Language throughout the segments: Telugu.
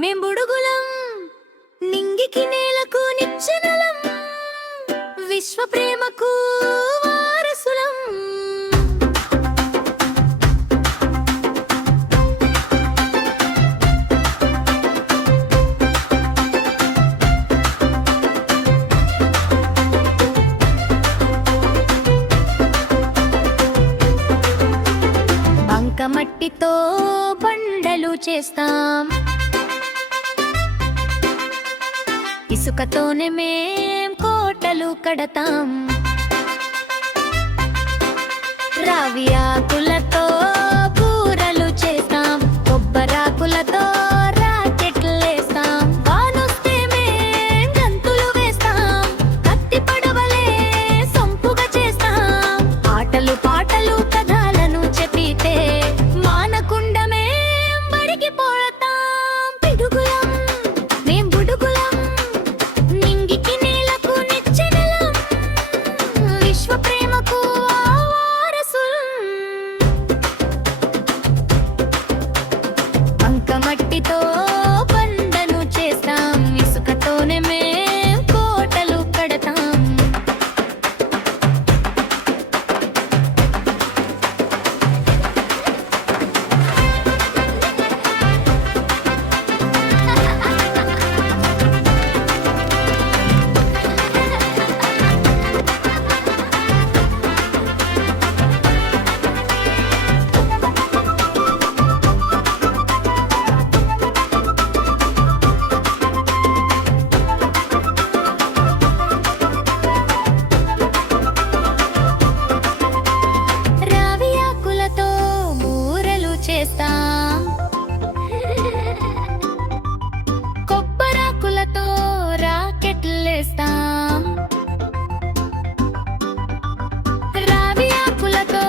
మేం బుడుగులం నింగికి నేలకు నిచ్చెనలం విశ్వ ప్రేమకు వారసులం. బంకమట్టితో బండలు చేస్తాం, ఇసుకతోనే మేం కోటలు కడతాం. రావి ఆకులతో కూరలు చేస్తాం, కొబ్బరాకులతో రాకెట్లేస్తాం. వానొస్తే మేం గంతులు వేస్తాం, కత్తి పడవలే సొంపుగా చేస్తాం. ఆటలు పాటలు కథలను చెప్పితే మానకుండా మేం బడికి పోతాం. పిడుగులం మేం బుడుగులం నింగికి నేలకు నిచ్చెనలం విశ్వ ప్రేమకు వారసులం. బంకమట్టితో బండను చేస్తాం, ఇసుకతోనే మేం కోటలు కడతాం. రావి ఆకులతో మూరలు చేస్తాం, కొబ్బరాకులతో రాకెట్లేస్తాం. రావి ఆకులతో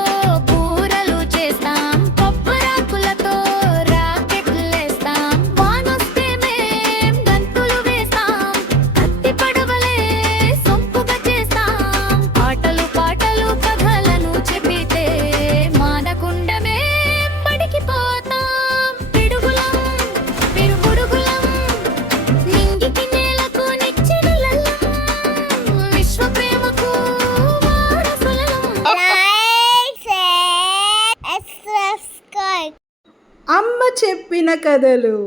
కూరలు చేస్తాం, కొబ్బరాకులతో రాకెట్లేస్తాం. వానొస్తే మేం గంతులు వేస్తాం, కత్తి పడవలే సొంపుగా చేస్తాం. ఆటలు పాటలు కథలను చెప్పితే మానకుండా మేం బడికి పోతాం. పిడుగులం పిరుగుడుగులం నింగికి నేలకు నిచ్చెనలం విశ్వ ప్రేమకు వారసులం. అమ్మ చెప్పిన కథలు.